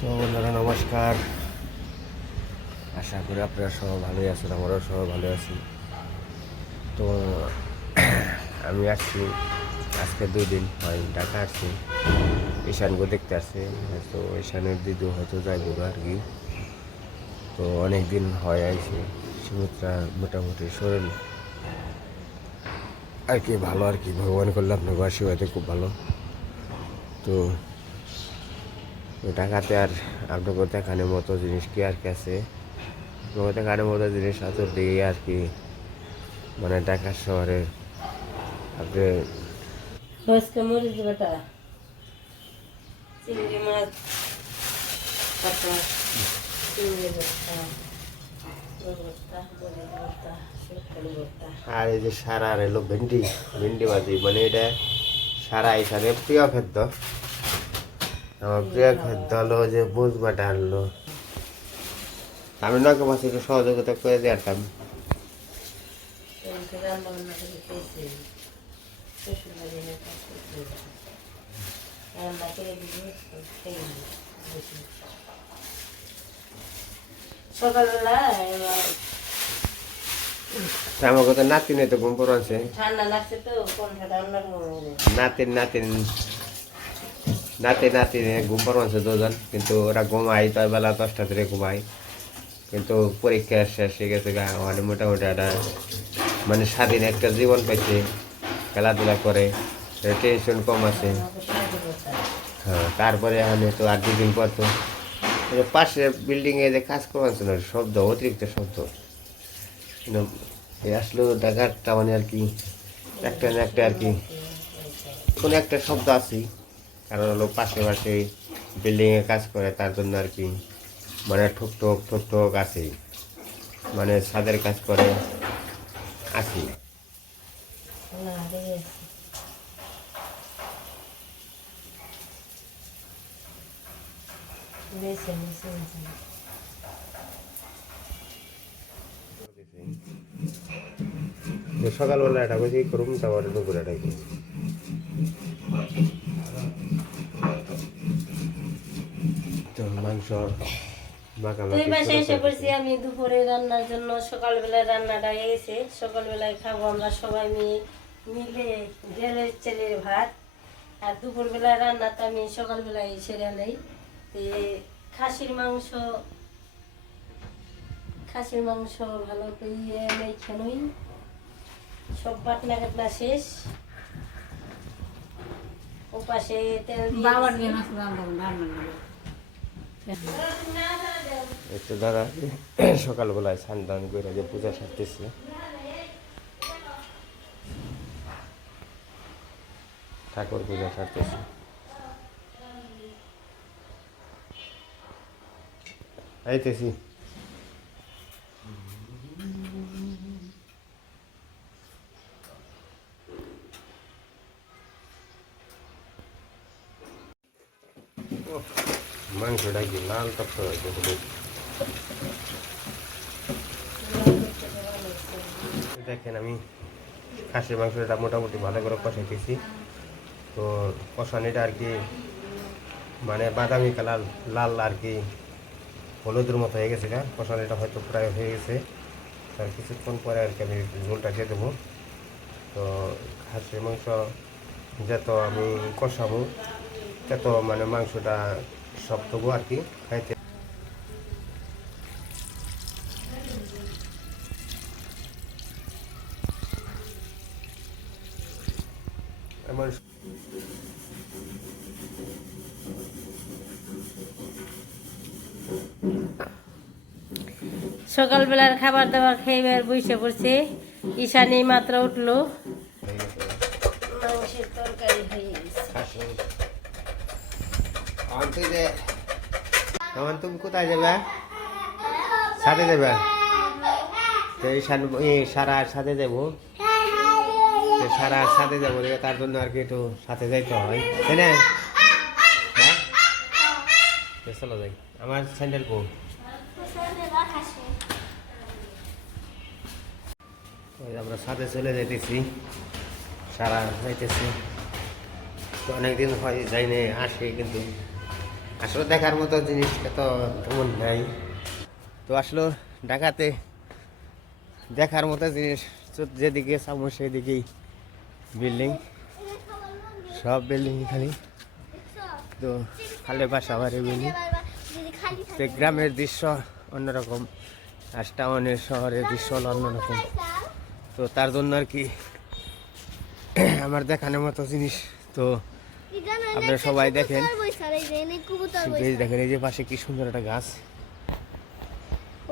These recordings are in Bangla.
তো বন্ধুরা, নমস্কার। আশা করি আপনারা সবাই ভালোই আছেন, আমরাও সবাই ভালো আছি। তো আমি আসছি, আজকে দুই দিন হয় ঢাকা আসছি ঈশানকে দেখতে আসছি। তো ঈশানের দিদি হয়তো যাইব আর কি। তো অনেক দিন হয় আইছে, সুমিত্রা মোটামুটি শরীর আর কি ভালো আর কি। ভগবান করলে আপনার আশীর্বাদে খুব ভালো। তো ঢাকাতে আর আপনাকে দেখানোর মতো জিনিস কি আর কি আছে? আপনাকে দেখানোর মতো জিনিস আছে দিকে আর কি মানে ঢাকা শহরে। আপনি চিংড়ি মাছ চিংড়ি ভর্তা আর এই যে সারা আর এলো ভেন্ডি ভেন্ডি ভাজি মানে এটা সারা এখানে প্রিয় খাদ্য। আমার প্রিয় খাদ্য হলো যে বুঝ বাটা আনলো। আমি নকে মাসে সহযোগিতা করে দিতাম। সকালবেলা নাতিনে তো ঘুম পড়াচ্ছে? ঠান্ডা লাগছে তো কণ্ঠটা অন্যরকম নাতিন নাতিন। নাতি নাতিনে ঘুম পড়াচ্ছে দুজন, কিন্তু ওরা ঘুমায় তার বেলা দশটা ধরে ঘুমায়। কিন্তু পরীক্ষা শেষ হয়ে গেছে মানে মোটামুটি একটা মানে স্বাধীন একটা জীবন পাইছে, খেলাধুলা করে টেনশন কম আছে। হ্যাঁ তারপরে আমি তো আর দুদিন পর তো পাশে বিল্ডিংয়ে যে কাজ করছে না, শব্দ, অতিরিক্ত শব্দ। আসলো ঢাকারটা মানে আর কি, একটা না একটা আর কি, কোনো একটা শব্দ আছেই। কারণ হলো পাশে পাশে বিল্ডিংয়ে কাজ করে তার জন্য আর কি মানে ঠুক ঠোক ঠুক ঠোক আছেই মানে ছাদের কাজ করে। যে সকালবেলা এটা বেশি করুম তারপরে দুপুরে এটা করুম তো মাংস আমি দুপুরে রান্নার জন্য সকালবেলায় রান্নাটা এসে সকালবেলায় খাব আমরা সবাই মিলে মিলে গেলে ছেলের ভাত। আর দুপুরবেলায় রান্না তো আমি সকালবেলায় সেরে নেই। খাসির মাংস খাসির মাংস ভালো করে মেখে নই। সব বাটনা কাটনা শেষ। ওপাশে তেল দিয়ে একটু দাদা সকালবেলায় স্নান দান করে যে পূজা সারতেছে। ঠাকুর পূজা সারতেছে। আইতেছি। লাল টক হয়েছে দেখেন, আমি খাসির মাংসটা মোটামুটি ভালো করে কষাইতেছি। তো কষানিটা আর কি মানে বাদামি কালার, লাল আর কি, হলুদের মতো হয়ে গেছে না কষানিটা হয়তো প্রায় হয়ে গেছে। তার কিছুক্ষণ পরে আর কি আমি ঝোলটা দিয়ে দেবো। তো খাসির মাংস যত আমি কষাবো, তত মানে মাংসটা হব আর কি খাইতে। সকালবেলার খাবার দাবার খেয়ে বের বসে পড়ছে। ঈশানি মাত্র উঠল। মাংসের তরকারি হয়ে গেছে। খাসি আনতে যে তখন তুমি কোথায় যাবে সাথে যাবে তো এই সারা সাথে যাব সারা সাথে যাব তার জন্য আর কি একটু সাথে যাইতে হয় তাই না হ্যাঁ চলো যাই আমার স্যান্ডেল কো আমরা সাথে চলে যাইতেছি সারা যাইতেছি তো অনেকদিন হয় যাই নাই আসে কিন্তু আসলে দেখার মতো জিনিস তো তেমন নাই। তো আসলে ঢাকাতে দেখার মতো জিনিস যেদিকে সামু সেদিকেই বিল্ডিং। সব বিল্ডিং খালি। তো খালে বাসা, বাড়ি, বিল্ডিং। তো গ্রামের দৃশ্য অন্যরকম, আর টাউনের শহরের দৃশ্য হলো অন্যরকম। তো তার জন্য আর কি আমার দেখানোর মতো জিনিস। তো আপনারা সবাই দেখেন। দেখেন এই যে পাশে কি সুন্দর একটা গাছ।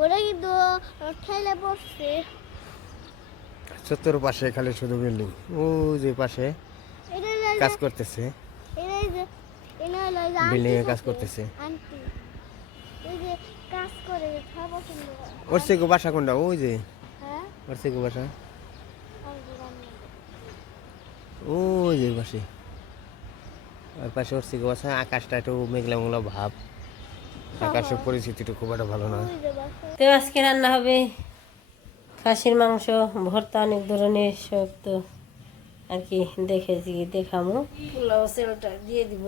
ওরা কিন্তু ঠেলে পড়ছে চত্বর পাশে খালি শুধু বিল্ডিং। ও যে পাশে কাজ করতেছে। বিল্ডিং এ কাজ করতেছে। ওর থেকে বাসা কোনটা? ওই যে। হ্যাঁ? ওর থেকে বাসা। আর যে রান্না। ওই পাশে ওর ওর আকাশটা একটু মেঘলা মেঘলা ভাব। আকাশের পরিস্থিতিটা খুব একটা ভালো না। তো আজকে রান্না হবে খাসির মাংস ভর্তা অনেক ধরনের সব তো আর কি দেখেছি দেখামো। পোলাও সেলটা দিয়ে দিব।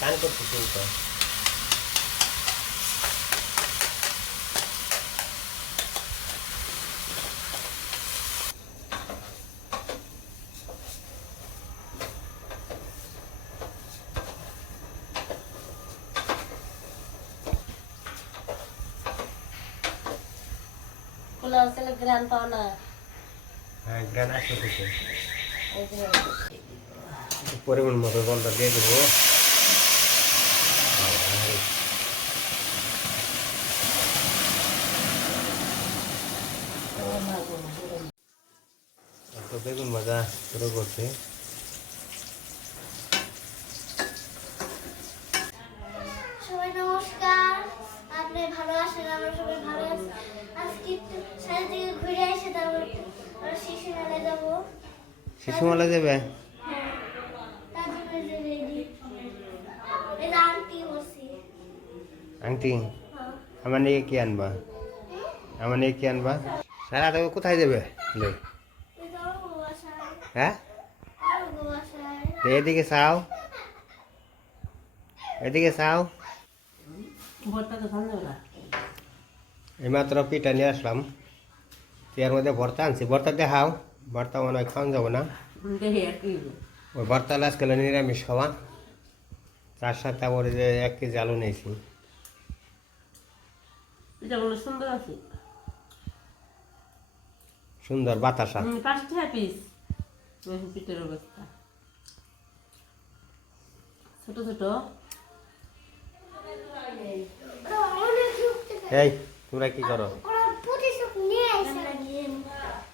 কান করতেছে গ্রান পাও না হ্যাঁ গ্রান পরিমাণ মতো জলটা দিয়ে দেবো। বেগুন ভাজা শুরু করছে সবাই নমস্কার আপনি ভালো আছেন আমরা সবাই ভালো আছি আজকে একটু সাইড থেকে ঘুরে এসে তারপর আমরা শিশু মেলায় যাব শিশু মেলা যাবে তার জন্য এই যে রেডি এই যে আন্টি বসি। আংটি? হ্যাঁ। আমার নিয়ে কি আনবা? আমার নিয়ে কি আনবা? সারা তো কোথায় যাবে হ্যাঁ? এদিকে চাও। এদিকে চাও। এইমাত্র পিঠা নিয়ে আসলাম। এর মধ্যে ভর্তা আনছি ভর্তা দেখাও ভর্তা মনে হয় খাওয়ান যাব না ওই ভর্তা লাস গেলে নিরামিষ খাওয়া তার সাথে আবার যে এক কেজি আলু নিয়েছি সুন্দর বাতাসা ছোট ছোট এই তোমরা কি করো ওরা পুঁটি সব নিয়ে আসে গেম খেললাম আমার ভয় করতেছে, সব মেরে লাইব। এই- এই- এই তোমার খেয়াল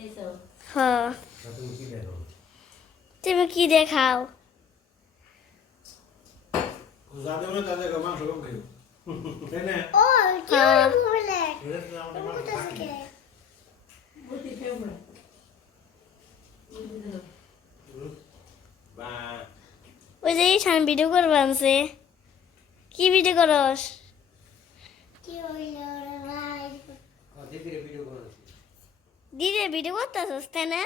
এইসব হ তুমি কি দেখাও? পড়ে ওই যে ভিডিও করব আনছে। কি ভিডিও করস? কি দিদি ভিডিও করতেছিস তাই না?